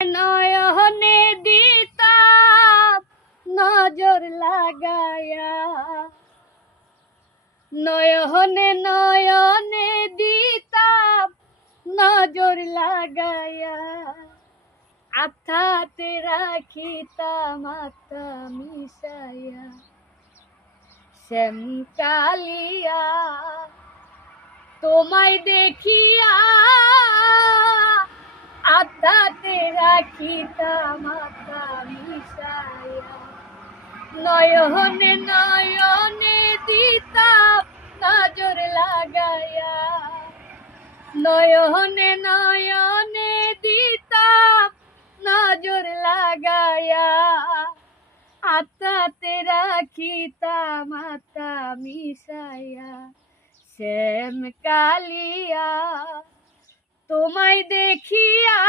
নয়নে দিতাম নজর লাগায়া, নয়নে নয়নে দিতাম নজর লাগায়া, আথাতে রাখিতাম আত্মা মিশাইয়া, শ্যাম কালিয়া তোমায় দেখিয়া, আত্মাতে রাখিতাম আত্মা মিশাইয়া, নয়নে নয়নে দিতাম নজর লাগায়া, নয়নে নয়নে দিতাম নজর লাগায়া, আত্মাতে রাখিতাম আত্মা মিশাইয়া, শ্যাম কালিয়া তোমায় দেখিয়া।